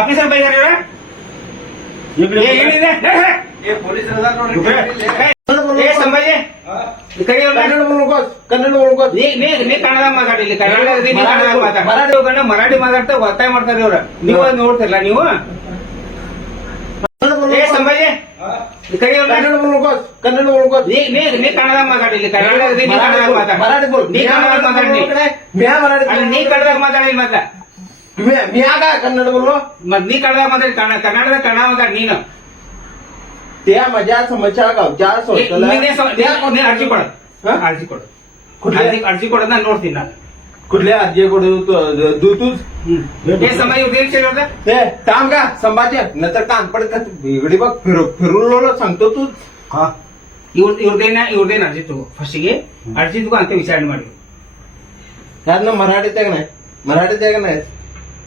Officer ಬೈದಾರ ಏನಿದೆ? ಸಂಭಾಜಿ. ಕನ್ನಡ ಒಳ್ಕೋ ನೀ ನೀ ನೀ ಕನ್ನಡ ಮಾತಾಡಿ ಇಲ್ಲಿ ಕನ್ನಡ ಮಾತಾಡ. ಮರಾಠಿ ಮಾತಾಡ್ತಾ ಒತ್ತಾಯ ಮಾಡ್ತಾರೆ ಇವ್ರ. ನೀವು ನೋಡ್ತಿಲ್ಲ ನೀವು? ಏ ಸಂಭಾಜಿ. ಕನ್ನಡ ಒಳ್ಕೋ ಕನ್ನಡ ಒಳ್ಕೋ ನೀ ನೀ ನೀ ಕನ್ನಡ ಮಾತಾಡಿ ಇಲ್ಲಿ ಕನ್ನಡದಲ್ಲಿ ನೀ ಕನ್ನಡ ಮಾತಾಡ ಮರಾಠಿ ಬೋಲ್ ನೀ ಕನ್ನಡ ಮಾತಾಡಿ ಮ್ಯಾ ಮರಾಠಿ ಅಲ್ಲಿ ನೀ ಕನ್ನಡ ಮಾತಾಡಿ ಮತ್ತ ಮ್ಯಾಗ ಕನ್ನಡ बोलो ಮತ್ ನೀ ಕನ್ನಡ ಮಾತಾಡಿ ಕನ್ನಡ ಕನ್ನಡದ ಕನ್ನಡ ಮಾತಾಡಿ ನೀನು त्या माझ्या समस्या गावच्या ನೀ- ನೀನೇ ಸ- ನೀ- ನೀ ಅರ್ಜಿ ಕೊಡು ಹಾ? ಅರ್ಜಿ ಕೊಡು कुठल्या ಅರ್ಜಿ ಅರ್ಜಿ ಕೊಡೋದ್ ನಾನು ನೋಡ್ತೀನಿ ನಾನು कुठल्या अर्जीकडे तू तूच ಏ ಸಮಯ ಇವ್ರದ್ದು ಏನ್ ಕೇಳಿದ್ರೆ हे थांब का संभाजी नंतर कान पडत का बिगडी बघ फिरू फिरून सांगतो तू ಇವ್ರ ಇವ್ರದೇನ ಇವ್ರದೇನ್ ಅರ್ಜಿ ತಗೋ ಫಸ್ಟಿಗೆ ಅರ್ಜಿ ತಗೋ ಅಂತ ವಿಚಾರಣೆ ಮಾಡಿ कारण मराठीत आहे का नाही मराठीत आहे का नाही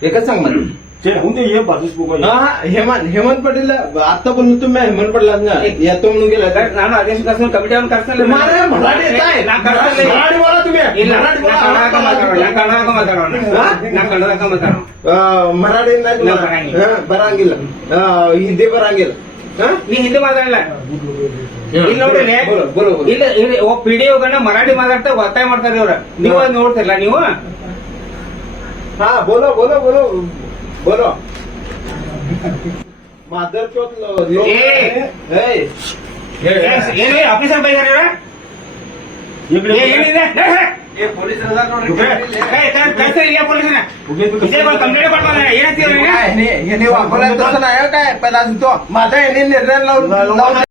एकच सांग मला ಮುಂದೆ ಏನ್ ಬಾಧಿಸ್ हा हेमंत हेमंत पाटील आता बोललो तुम्ही हेमंत पाटील ना येतो म्हणून गेला का? ನಾನು ಅದೇಶ ಕರ್ಸನ್ ಕಮಿಟಿ ಅವ್ನು ಕರ್ಸಲ್ಲ ಮಾರ್ರೆ, ಮರಾಠಿ येत आहे. ನಾ ಕರ್ಸಲ್ಲ मराठी बोला तुम्ही ಇಲ್ಲ मराठी ನಾ बोला. ಮರಾಠಿ ಬರಂಗಿಲ್ಲ ಹಿಂದಿ ಬರಂಗಿಲ್ಲ ನೀ ಹಿಂದಿ ಮಾತಾಡಲ್ಲ ಇಲ್ಲಿ ನೋಡ್ರಿ ಇಲ್ಲ ಇಲ್ಲಿ ಪಿಡಿ ಹೋಗಣ್ಣ ಮರಾಠಿ ಮಾತಾಡ್ತಾ ಒತ್ತಾಯ ಮಾಡ್ತಾರೆ ಇವ್ರ ನೀವು ಅದ್ ನೋಡ್ತಿರ್ಲ ನೀವು ಹಾ ಬೋಲೋ ಬೋಲೋ ಬೋಲೋ ಬೋಲೋ ಮಾದರ್ ಚೌತ್ ಆಫೀಸರ್ ಬೈದಾರ ಏನಿದೆ काय पहिला तो माझा निर्णय लावून